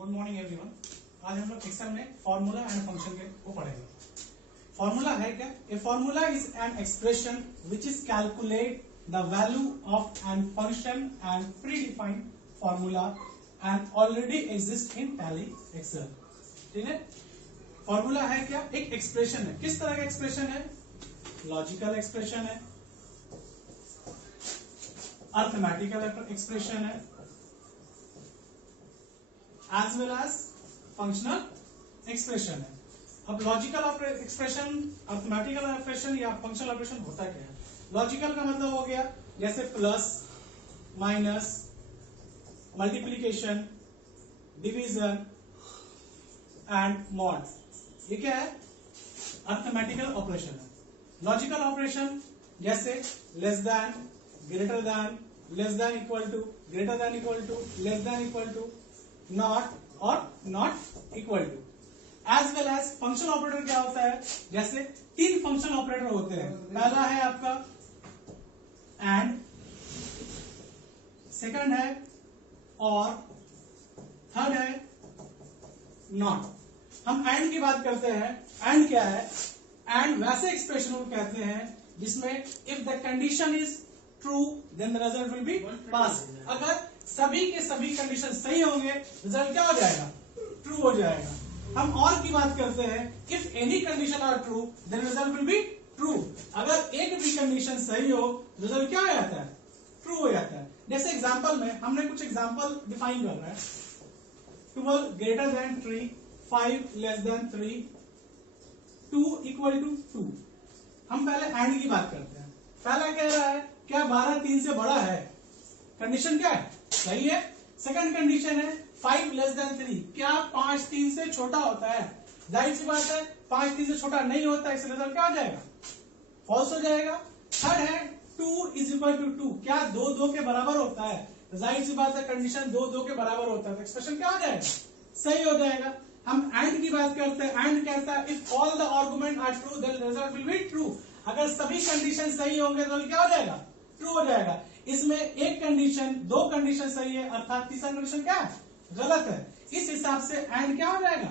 Good morning everyone. आज हम लोग एक्सेल में फॉर्मूला एंड फंक्शन के को पढ़ेंगे। फॉर्मूला है क्या? A formula is an expression which is calculate the value of an function and predefined formula and already exist in Tally Excel. ठीक है, फॉर्मूला है क्या? एक एक्सप्रेशन है। किस तरह का एक्सप्रेशन है? लॉजिकल एक्सप्रेशन है, अर्थमेटिकल एक्सप्रेशन है, as well as functional expression है। अब लॉजिकल एक्सप्रेशन, अर्थमेटिकल एक्सप्रेशन या फंक्शनल एक्सप्रेशन होता क्या है? लॉजिकल का मतलब हो गया जैसे plus, minus, multiplication, division and mod. ये क्या है? अर्थमेटिकल ऑपरेशन है। लॉजिकल ऑपरेशन जैसे less than, greater than, less than equal to, greater than equal to, less than equal to, not और not equal to. As well as functional operator क्या होता है? जैसे तीन फंक्शनल ऑपरेटर होते हैं। पहला है आपका एंड, सेकंड है और, थर्ड है नॉट। हम एंड की बात करते हैं। एंड क्या है? एंड वैसे एक्सप्रेशन को कहते हैं जिसमें if the condition is true then the result will be pass. अगर सभी के सभी कंडीशन सही होंगे, रिजल्ट क्या हो जाएगा? ट्रू हो जाएगा। हम और की बात करते हैं, if any condition are true then result will be true. अगर एक भी कंडीशन सही हो, रिजल्ट क्या हो जाता है? ट्रू हो जाता है। जैसे एग्जांपल में हमने कुछ एग्जांपल डिफाइन कर रहे हैं। 12 greater than 3, 5 less than 3, 2 equal to 2। हम पहले एंड की बात करते हैं। पहला कह रहा है क्या 12 3 से बड़ा है? कंडीशन क्या है? सही है। सेकंड कंडीशन है 5 लेस देन 3, क्या 5 3 से छोटा होता है? जाहिर सी बात है 5 3 से छोटा नहीं होता, इसलिए रिजल्ट क्या हो जाएगा? फॉल्स हो जाएगा। थर्ड है 2 इज इक्वल टू 2, क्या 2 2 के बराबर होता है? जाहिर सी बात है कंडीशन 2 2 के बराबर होता है, तो एक्सप्रेशन क्या हो जाएगा? सही हो जाएगा। हम एंड की बात करते हैं। एंड कहता है if all the argument are true then result will be true. अगर सभी कंडीशन सही होंगे तो क्या हो जाएगा? ट्रू हो जाएगा। इसमें एक कंडीशन, दो कंडीशन सही है, अर्थात तीसरा कंडीशन क्या है? गलत है। इस हिसाब से एंड क्या हो जाएगा?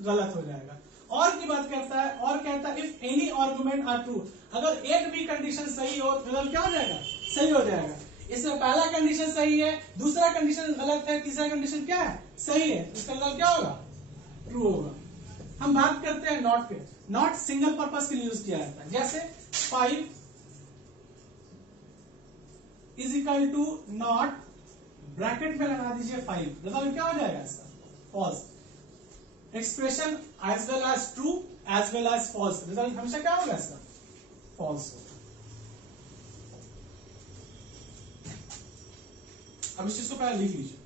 गलत हो जाएगा। और की बात करता है, और कहता है if any argument are true, अगर एक भी कंडीशन सही हो रिजल्ट क्या हो जाएगा? सही हो जाएगा। इसमें पहला कंडीशन सही है, दूसरा कंडीशन गलत है, तीसरा कंडीशन क्या है? सही है, इसका रिजल्ट क्या होगा? ट्रू होगा। हम बात करते हैं नॉट पे। नॉट सिंगल पर्पज के लिए यूज किया जाता है। जैसे 5 is equal to not, bracket में लगा दीजिए 5, रिजल्ट क्या हो जाएगा इसका? False. Expression as well as true as well as false, result हमेशा क्या होगा इसका? फॉल्स होगा। अब इस चीज को पहले लिख लीजिए।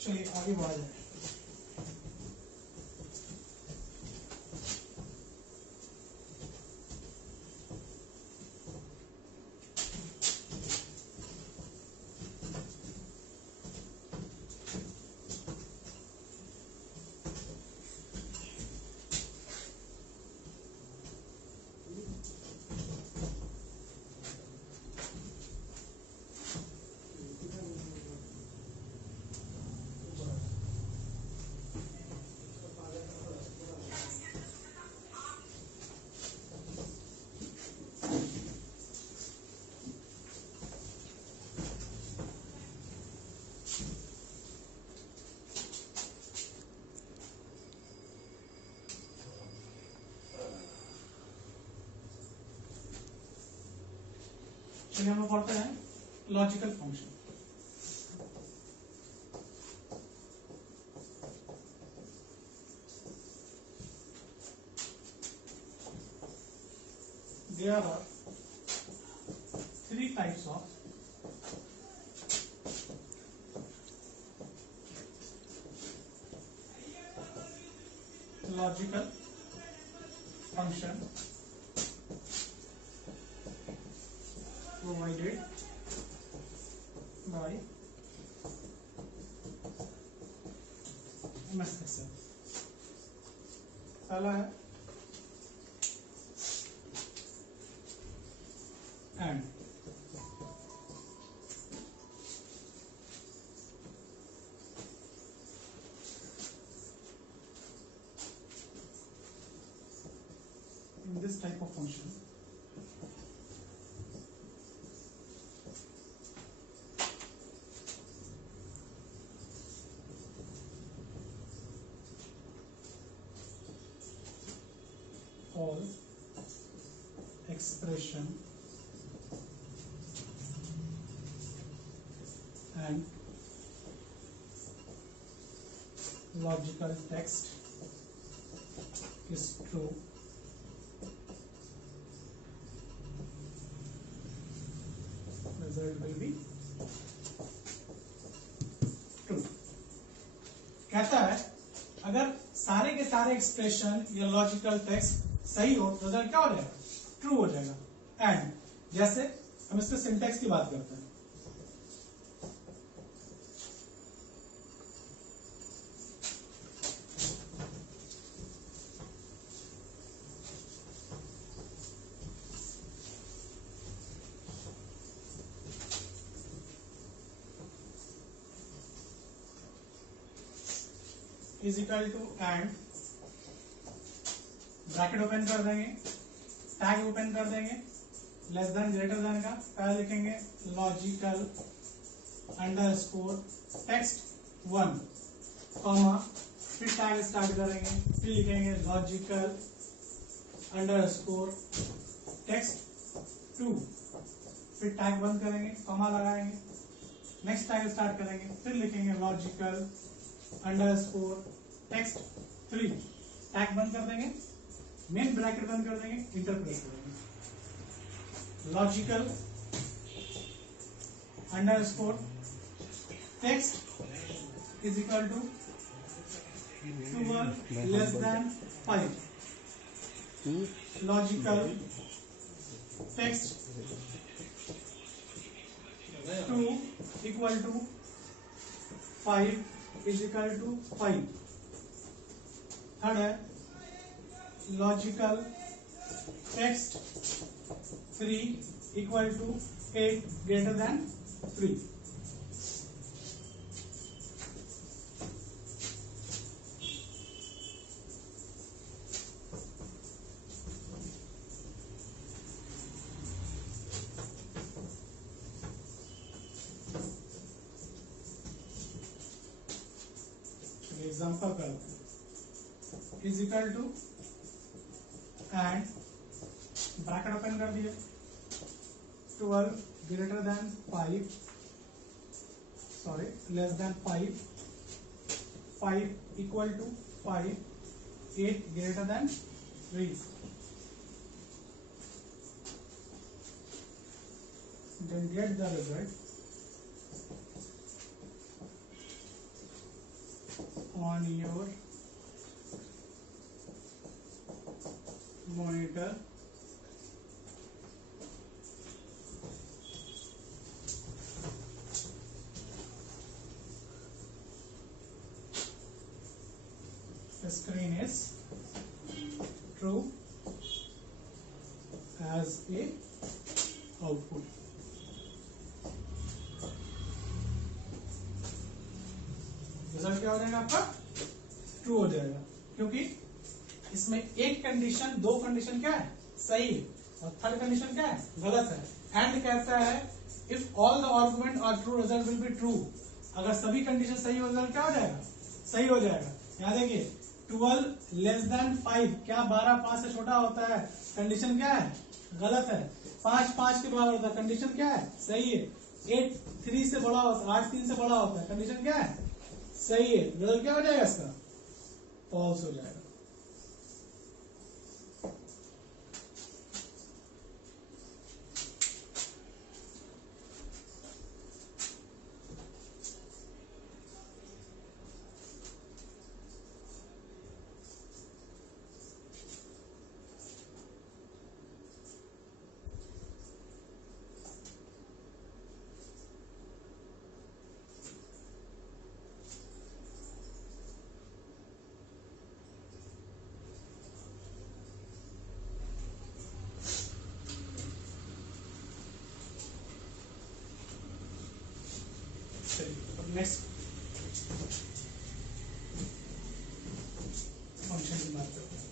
चलिए आगे बढ़ा जाए। चलिए हम लोग पढ़ते हैं logical function. there are three types of logical function provided by MS Excel. पहला है and. In this type of function, all expression and logical text is true result will be true. कहता है अगर सारे के सारे एक्सप्रेशन या logical text सही हो तो रिजल्ट क्या हो जाएगा? ट्रू हो जाएगा. एंड जैसे हम इसमें सिंटैक्स की बात करते हैं. Is equal to and bracket open कर देंगे, टैग ओपन कर देंगे, लेस देन ग्रेटर देन का पहले लिखेंगे लॉजिकल अंडरस्कोर टेक्स्ट 1 कॉमा फिर टैग स्टार्ट करेंगे, फिर लिखेंगे लॉजिकल अंडरस्कोर टेक्स्ट 2 फिर टैग बंद करेंगे, कॉमा लगाएंगे, नेक्स्ट टैग स्टार्ट करेंगे, फिर लिखेंगे लॉजिकल अंडरस्कोर टेक्स्ट 3 टैग बंद कर देंगे, मेन ब्रैकेट बंद कर देंगे, इंटर प्रेस करेंगे logical underscore text is equal to 12 less than 5 logical text 2 equal to 5 is equal to 5. Third है logical text 3 equal to 8 greater than 3. Example करते हैं. Is equal to and bracket open कर दिए 12 greater than 5 sorry less than 5 5 equal to 5 8 greater than 3. then get the result on your monitor. The screen is true as a output. Result क्या हो जाएगा आपका? True हो जाएगा, क्योंकि इसमें एक कंडीशन, दो कंडीशन क्या है? सही है, और थर्ड कंडीशन क्या है? गलत है. एंड कहता है if all the argument are true result will be true. अगर सभी कंडीशन सही हो रिजल्ट क्या हो जाएगा? सही हो जाएगा. यहाँ देखिए 12 लेस देन 5, क्या 12 5 से छोटा होता है? कंडीशन क्या है? गलत है. 5 5 के बराबर होता है, कंडीशन क्या है? सही है. 8 3 से बड़ा होता है, 8 3 से बड़ा होता है, कंडीशन क्या है? सही है. रिजल्ट क्या हो जाएगा इसका? फॉल्स हो जाएगा. चलिए अब नेक्स्ट फंक्शन की बात करते हैं।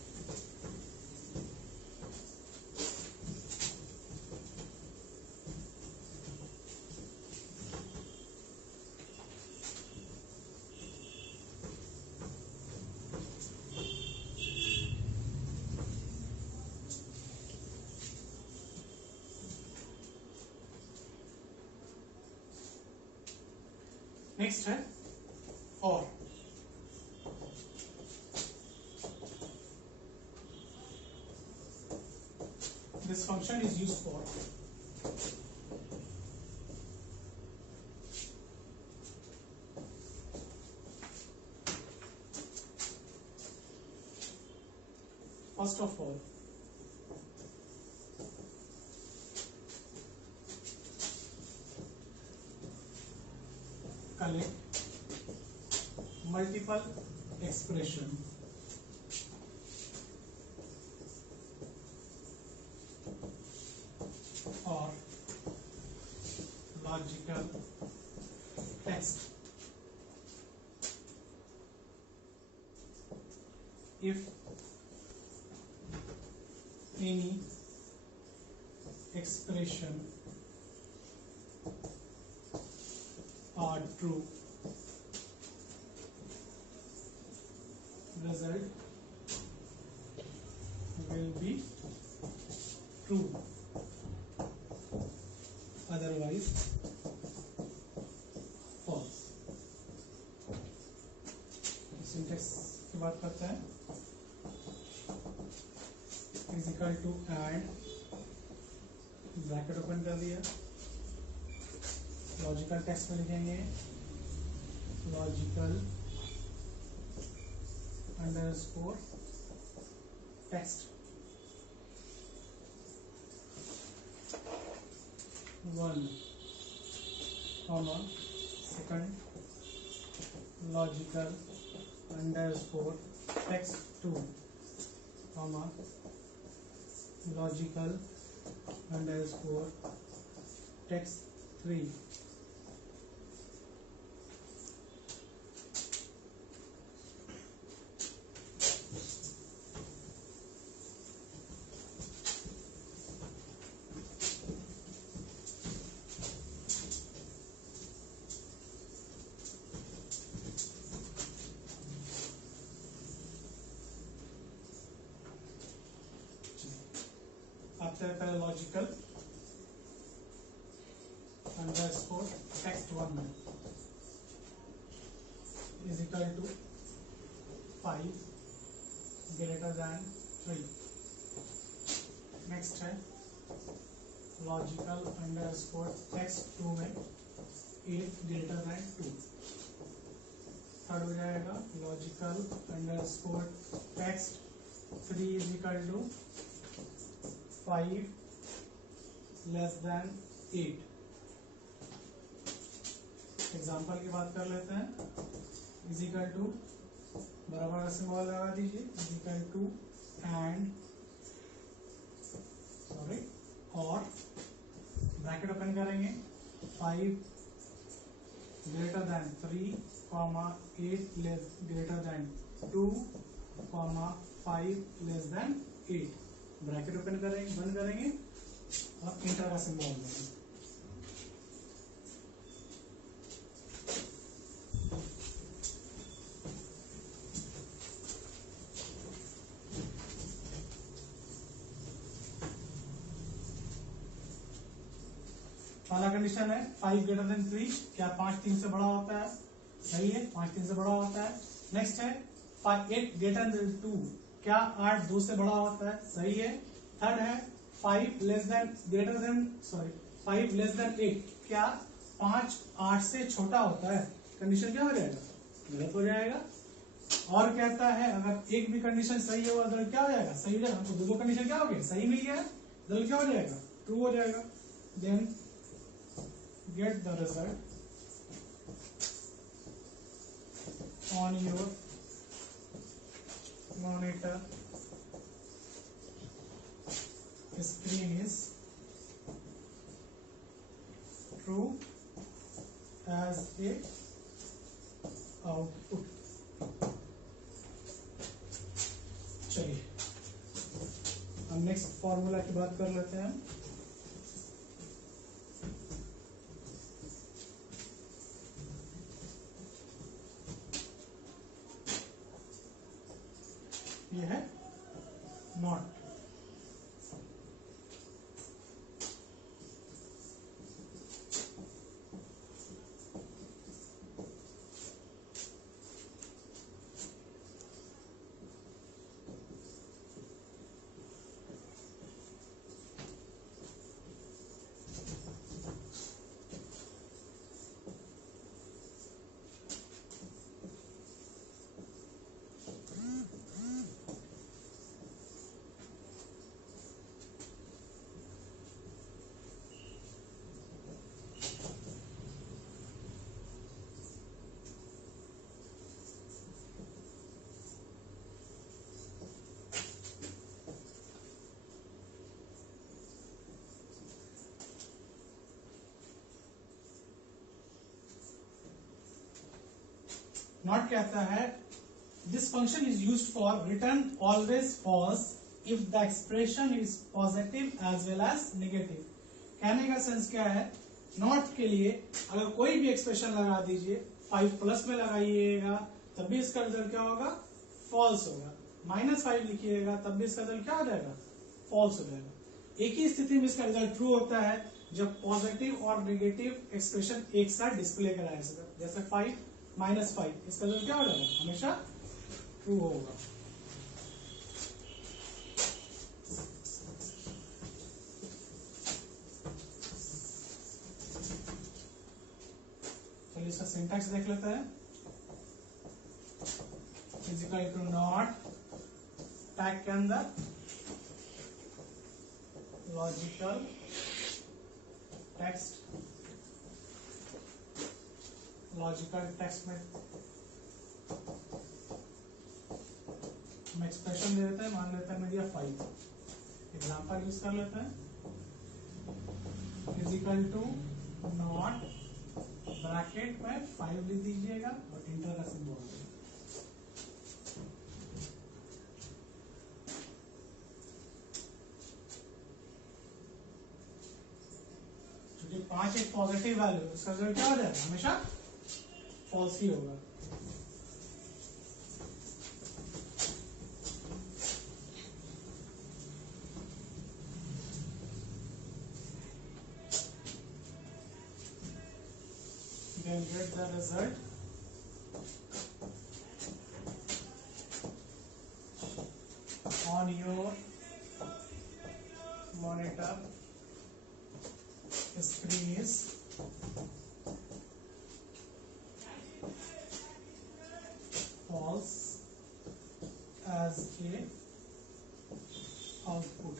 नेक्स्ट है और। This function is used for first of all collect multiple expression or logical text if any expression are true, result will be true, otherwise false। Syntax की बात करते हैं। Is equal to and, bracket open कर दिया, logical text में लिखेंगे logical underscore text 1 comma second logical underscore text 2 comma logical underscore text 3। आपसे पहले लॉजिकल अंडरस्कोर टेक्स्ट 1 में is equal to 5 greater than 3। Next है लॉजिकल अंडरस्कोर टेक्स्ट 2 में 8 greater than 2। Third हो जाएगा logical underscore text 3 is equal to 5 less than 8। Example की बात कर लेते हैं। इज इक्वल टू बराबर का सिंबल लगा दीजिए, is equal to and sorry और ब्रैकेट ओपन करेंगे 5 greater than 3 comma 8 less greater than 2 comma 5 less than 8। Bracket open करेंगे, बंद करेंगे और इंटर का सिंबल देंगे। पहला कंडीशन है 5 ग्रेटर देन 3, क्या 5 3 से बड़ा होता है? सही है, 5 3 से बड़ा होता है। नेक्स्ट है 8 ग्रेटर देन 2, क्या 8 2 से बड़ा होता है? सही है। थर्ड है 5 less than greater than 5 less than 8, क्या 5 8 से छोटा होता है? कंडीशन क्या हो जाएगा? गलत हो जाएगा। और कहता है अगर एक भी कंडीशन सही हो रिजल्ट क्या हो जाएगा? सही हो जाएगा। हमको दो कंडीशन क्या हो गई? सही मिल गया, रिजल्ट क्या हो जाएगा? ट्रू हो जाएगा। Then get the result on your monitor screen is true as A output. चलिए हम नेक्स्ट फॉर्मूला की बात कर लेते हैं। ये है नॉट। नॉट कहता है this function is used for return always false if the expression is positive as well as negative. कहने का सेंस क्या है, नॉट के लिए अगर कोई भी एक्सप्रेशन लगा दीजिए, 5 प्लस में लगाइएगा तब भी इसका रिजल्ट क्या होगा, फॉल्स होगा। -5 लिखिएगा तब भी इसका रिजल्ट क्या हो जाएगा, फॉल्स हो जाएगा। एक ही स्थिति में इसका रिजल्ट ट्रू होता है जब पॉजिटिव और नेगेटिव एक्सप्रेशन एक साथ डिस्प्ले कराया जाएगा। जैसे 5 -5, इसका रिजल्ट क्या हो जाएगा, हमेशा ट्रू होगा। चलिए इसका सिंटैक्स देख लेते हैं। इक्वल टू नॉट टैग के अंदर लॉजिकल टेक्स्ट, लॉजिकल टेक्स्ट में हम एक्सप्रेशन दे देते हैं, मान लेते हैं मीडिया 5, एग्जाम्पल यूज कर लेते हैं। इक्वल टू नॉट ब्रैकेट में 5 लिख दीजिएगा और इंटर का सिंबल। क्योंकि 5 एक पॉजिटिव वैल्यू, इसका रिजल्ट क्या हो जाएगा, हमेशा फॉल्स ही होगा। Then get the result on your monitor screen is false as a output.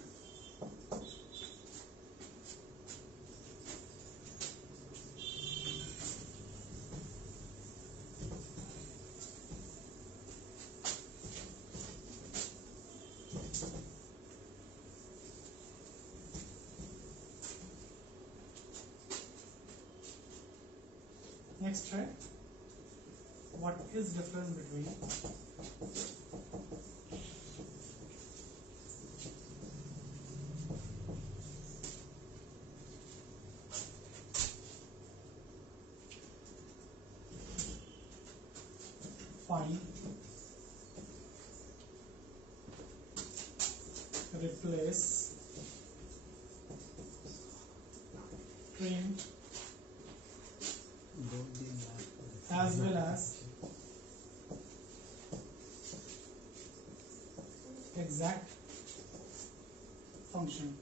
Next, try. What is difference between find, replace, print, as well as exact function?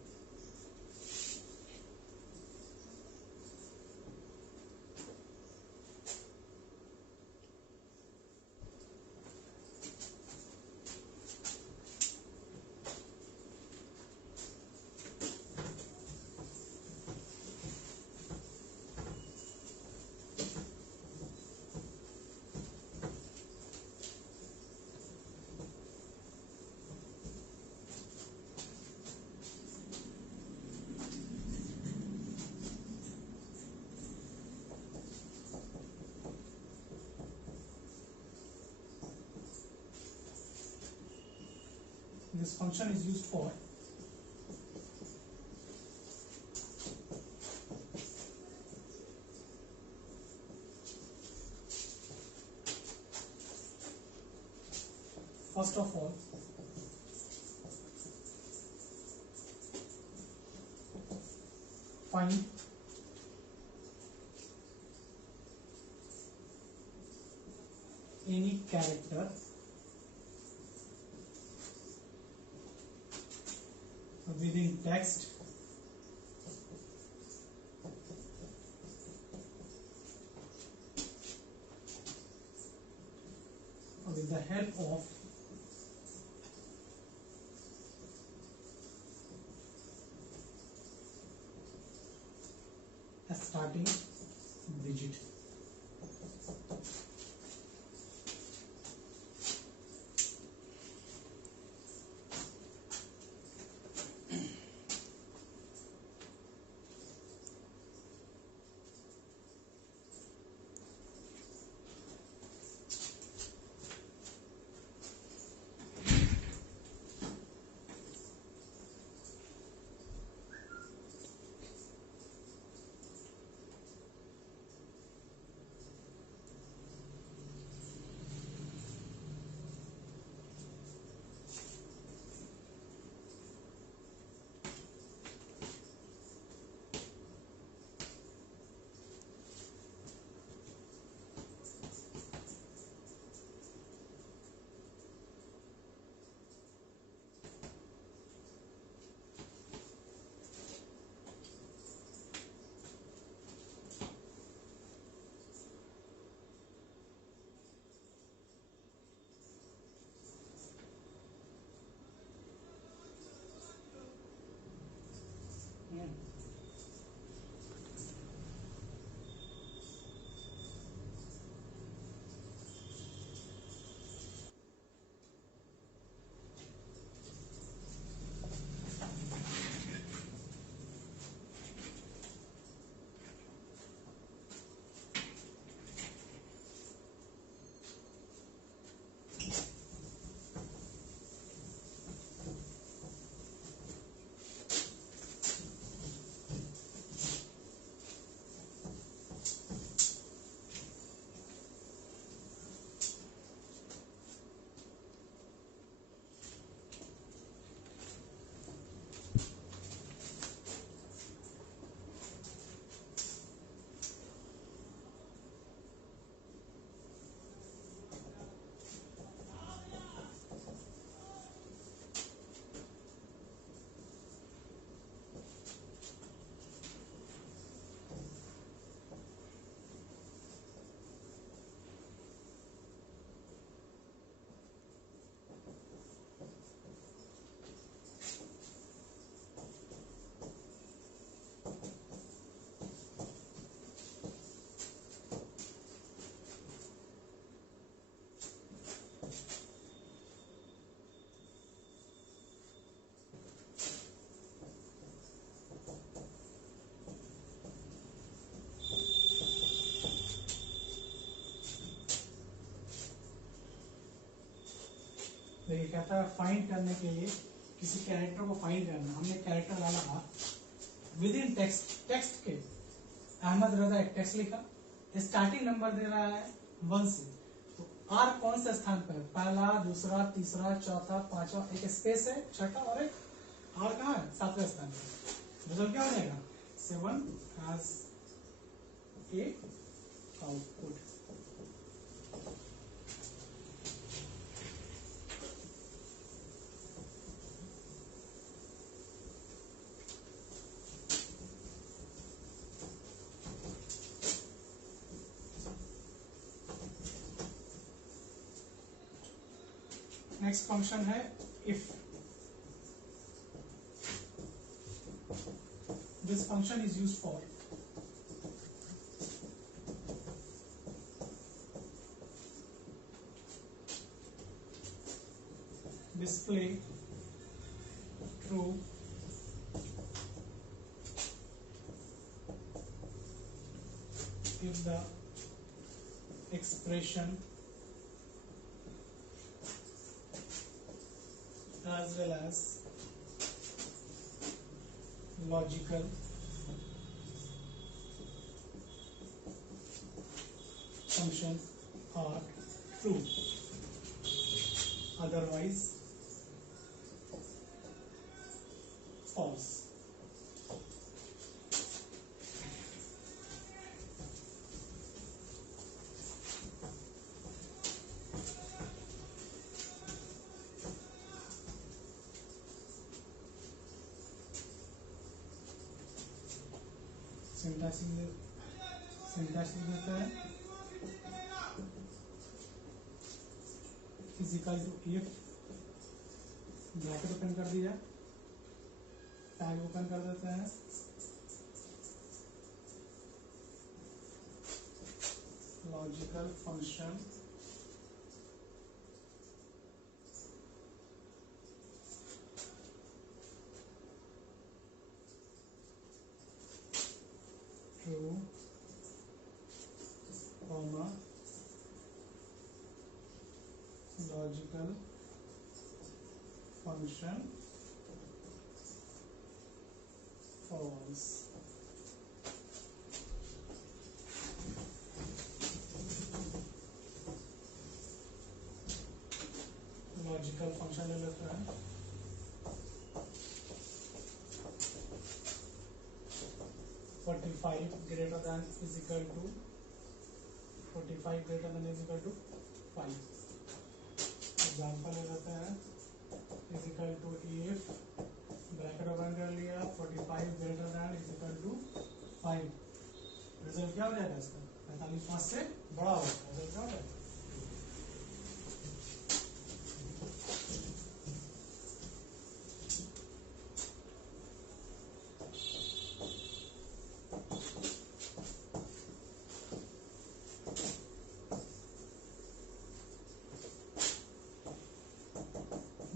this function is used for first of all find any character within text with the help of a starting digit. देखिए कहता है find करने के लिए किसी character को find करना। हमने कैरेक्टर डाला था विद इन टेक्स्ट के अहमद रजा एक टेक्स्ट लिखा, स्टार्टिंग नंबर दे रहा है 1 से, तो आर कौन से स्थान पर है? पहला, दूसरा, तीसरा, चौथा, पांचवा, एक स्पेस है छठा और एक आर कहाँ है? 7वें स्थान पर। रिजल्ट क्या हो जाएगा? 7 as a output. Next function है if. This function is used for display true if the expression as well as logical function are true, otherwise false. Syntax देता है physical to if, bracket open कर दिया, tag open कर देते हैं, logical function true, comma logical function false. Logical function ले लेते हैं, (45 greater than is equal to 45 greater than is equal to 5। Example ले लेते हैं, is equal to if, bracket open कर लिया, 45 greater than is equal to 5। Result क्या हो जाएगा इसका? 45 से बड़ा होगा, रिजल्ट क्या हो जाएगा?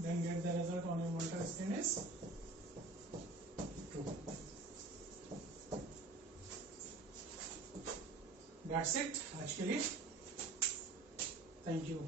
Then get the result on your monitor screen is true. That's it आज के लिए, थैंक यू।